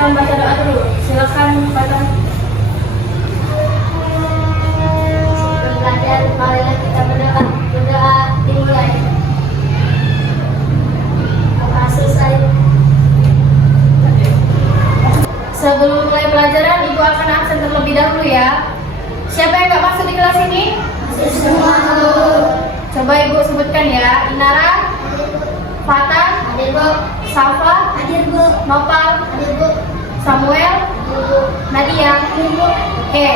kita baca doa dulu. Silakan baca. Sebelum belajar, marilah kita berdoa. Berdoa dimulai. Sebelum mulai pelajaran, Ibu akan absen terlebih dahulu ya. Siapa yang nggak masuk di kelas ini? Semua. Coba Ibu sebutkan ya. Inara, Fatan, Hadir, Bu. Safa, Hadir, Bu. Nopal, Hadir, Bu. Samuel, Hadir, Bu. Nadia. Hadir, Bu. Oke.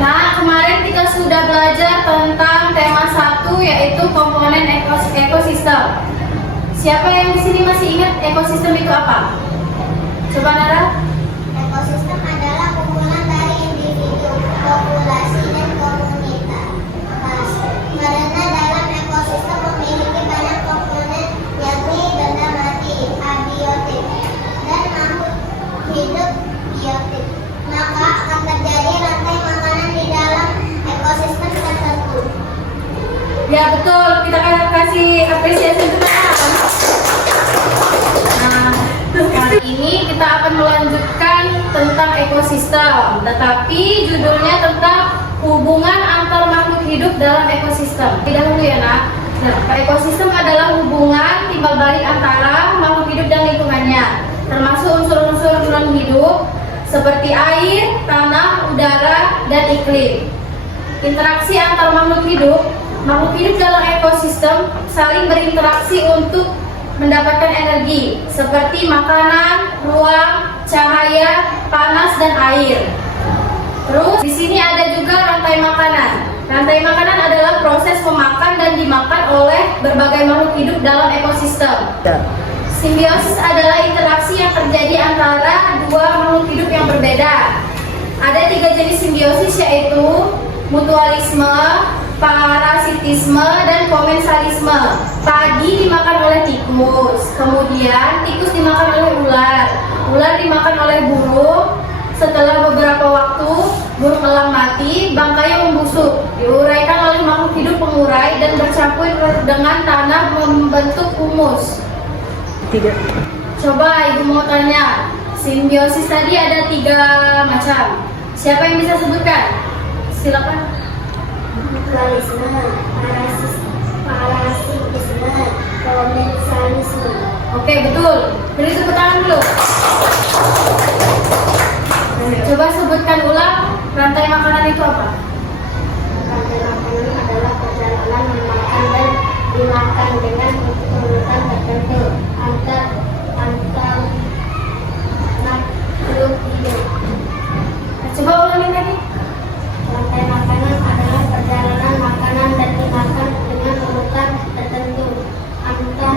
Nah, kemarin kita sudah belajar tentang tema 1 yaitu komponen ekosistem. Siapa yang di sini masih ingat ekosistem itu apa? Coba Nara. Ekosistem adalah kumpulan dari individu, populasi, dan komunitas. Karena dalam ekosistem memiliki banyak komponen, yakni benda mati, abiotik, dan makhluk hidup, biotik. Maka akan terjadi rantai makanan di dalam ekosistem tertentu. Ya betul, kita akan kasih apresiasi untuk Nara. Nah, kali ini kita akan melanjutkan tentang ekosistem, tetapi judulnya tentang hubungan antar makhluk hidup dalam ekosistem. Tidak dulu ya nak. Nah, ekosistem adalah hubungan timbal balik antara makhluk hidup dan lingkungannya, termasuk unsur-unsur non hidup seperti air, tanah, udara, dan iklim. Interaksi antar makhluk hidup dalam ekosistem saling berinteraksi untuk mendapatkan energi seperti makanan, ruang, cahaya, panas, dan air. Terus di sini ada juga rantai makanan. Rantai makanan adalah proses memakan dan dimakan oleh berbagai makhluk hidup dalam ekosistem. Simbiosis adalah interaksi yang terjadi antara dua makhluk hidup yang berbeda. Ada 3 jenis simbiosis yaitu mutualisme, parasitisme, dan komensalisme. Padi dimakan oleh tikus, kemudian tikus dimakan oleh ular, ular dimakan oleh burung. Setelah beberapa waktu, burung elang mati, bangkainya membusuk, diuraikan oleh makhluk hidup pengurai dan bercampur dengan tanah membentuk humus. Tidak. Coba Ibu mau tanya, simbiosis tadi ada 3 macam. Siapa yang bisa sebutkan? Silakan. Mutualisme, parasitisme, komensalisme. Oke, betul. Beri tepuk tangan dulu. Coba sebutkan ulang, rantai makanan itu apa? Rantai makanan adalah perjalanan memakan dan dimakan dengan urutan tertentu antar makhluk hidup. Coba ulangi lagi. Rantai makanan adalah perjalanan makanan dan dimakan dengan urutan tertentu antar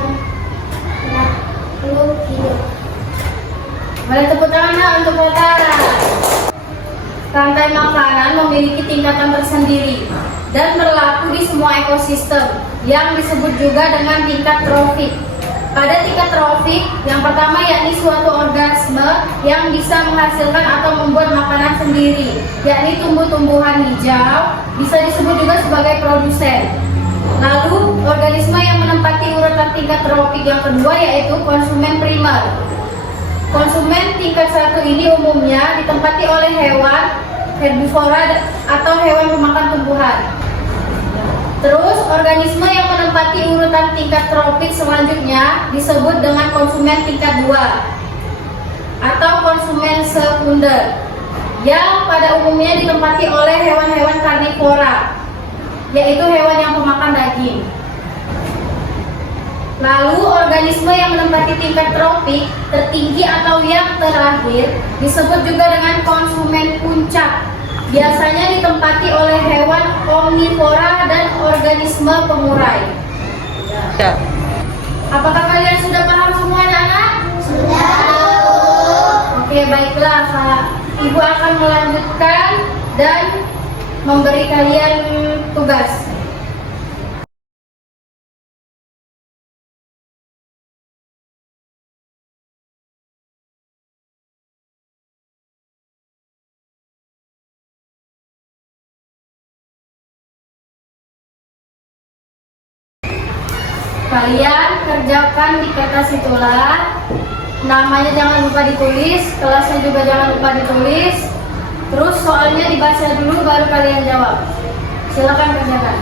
makhluk hidup. Boleh tepuk tangan untuk Kota. Rantai makanan memiliki tingkatan tersendiri dan berlaku di semua ekosistem yang disebut juga dengan tingkat trofik. Pada tingkat trofik, yang pertama yakni suatu organisme yang bisa menghasilkan atau membuat makanan sendiri, yakni tumbuh-tumbuhan hijau, bisa disebut juga sebagai produsen. Lalu, organisme yang menempati urutan tingkat trofik yang kedua yaitu konsumen primer. Konsumen tingkat 1 ini umumnya ditempati oleh hewan herbivora atau hewan pemakan tumbuhan. Terus, organisme yang menempati urutan tingkat tropik selanjutnya disebut dengan konsumen tingkat 2 atau konsumen sekunder, yang pada umumnya ditempati oleh hewan-hewan karnivora, yaitu hewan yang pemakan daging. Lalu, organisme yang menempati tingkat tropik tertinggi atau yang terakhir disebut juga dengan konsumen puncak. Biasanya ditempati oleh hewan omnivora dan organisme pengurai. Ya. Apakah kalian sudah paham semuanya, anak? Sudah. Oke, baiklah. Ibu akan melanjutkan dan memberi kalian tugas. Kalian kerjakan di kertas itulah namanya jangan lupa ditulis, kelasnya juga jangan lupa ditulis. Terus soalnya dibaca dulu baru kalian jawab. Silakan kerjakan.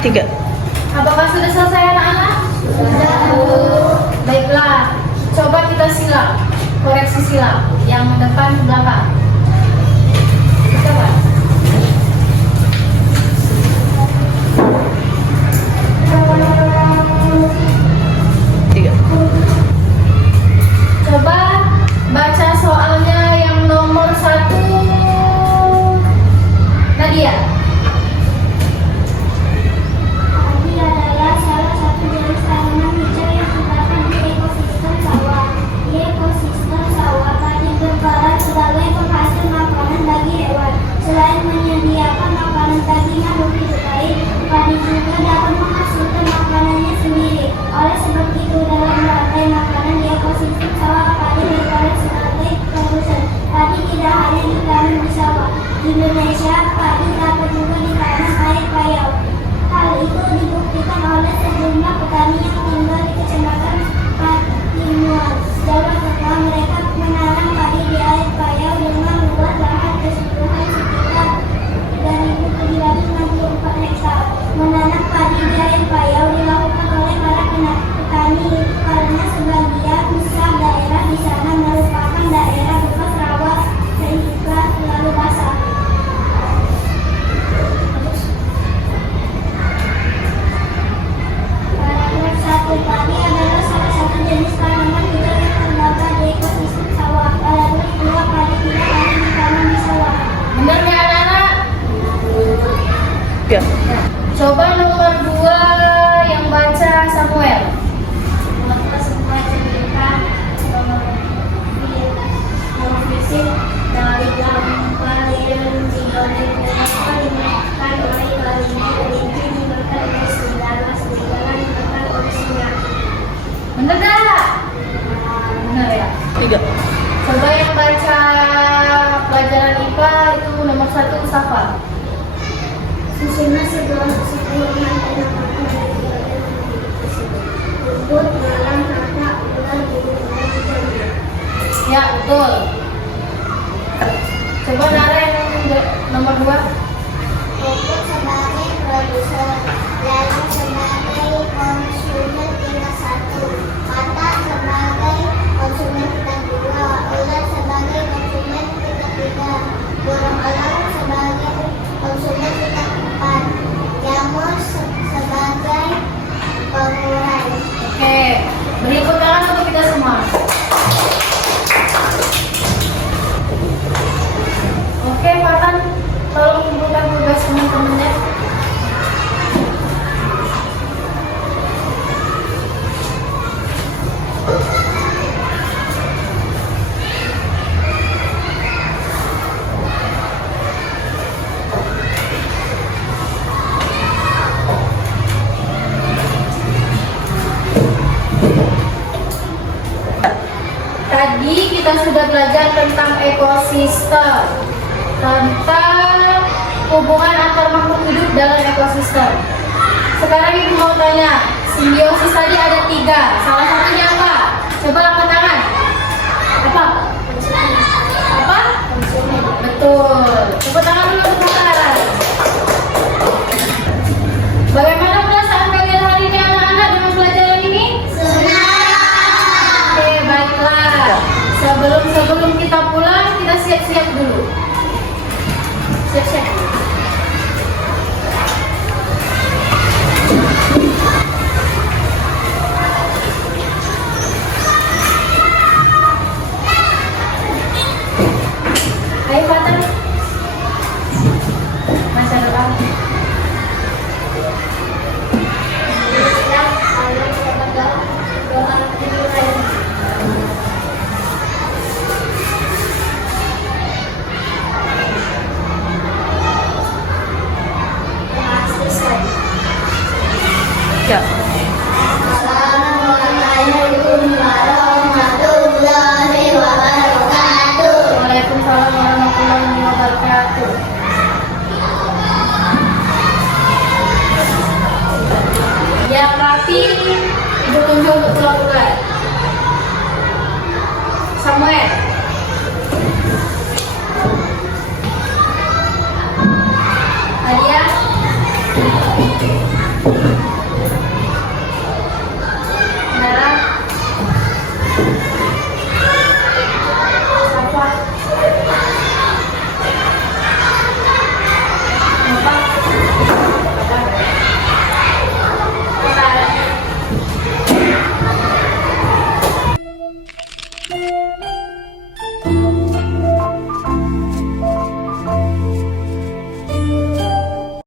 Tiga. Apakah sudah selesai anak-anak? Sudah. Baiklah, coba kita silang, koreksi silang yang depan ke belakang. Coba. Tiga. Coba baca soalnya yang nomor 1, Nadia. Padi adalah salah satu jenis tanaman hijau yang terdapat di ekosistem sawah. Di ekosistem sawah, padi berperan sebagai penghasil makanan bagi hewan. Selain menyediakan makanan bagi makhluk hidup lain, padi juga dapat menghasilkan makanannya sendiri. Oleh sebab itu, dalam rantai makanan di ekosistem sawah, padi berperan sebagai produsen. Padi tidak hanya ditanam di sawah. Di Indonesia, padi dapat juga ditanam air payau. Hal itu dibuktikan oleh sejumlah petani yang tinggal di Kecamatan Patimuan, Jawa Tengah. Mereka menanam padi di air payau dengan luas lahan keseluruhan sekitar 3.764 hektar. Menanam padi di air payau dilakukan oleh para petani karena sebagian besar daerah di sana merupakan daerah bekas rawa sehingga selalu basah. Paragraf 1. Padi adalah salah satu jenis tanaman hijau yang terdapat di ekosistem sawah. Paragraf 2. Padi tidak hanya ditanam di sawah. Benar nggak anak-anak? Tiga. Coba nomor 2 yang baca Samuel. Maka semua cerita nomor fisik dari gambaran dilakukan dimakan oleh kalinya kelinci dimakan oleh serigala dimakan oleh singa. Benar nggak? Benar ya. Tiga. Coba yang baca pelajaran IPA itu nomor 1 Safa. Susunan sebelum mantan apakah dari badan tersebut rumput, malam, harta, ular, burung, dan Ya, betul. Coba Nara yang nomor 2. rumput sebagai produser, lalu sebagai konsumen tingkat 1, mata sebagai konsumen tingkat 2, ular sebagai konsumen tingkat 3, burung elang sebagai konsumen tingkat 4, jamur sebagai pengurai. Oke, beri tepuk tangan untuk kita semua. Oke, Farhan, tolong kumpulkan tugas teman-temannya. Tadi kita sudah belajar tentang ekosistem, tentang hubungan antar makhluk hidup dalam ekosistem. Sekarang ibu mau tanya, simbiosis tadi ada 3, salah satunya apa? Coba angkat tangan. Apa? Apa? Betul. Tepuk tangan dulu untuk Sarah. Bagaimana perasaan Samuel.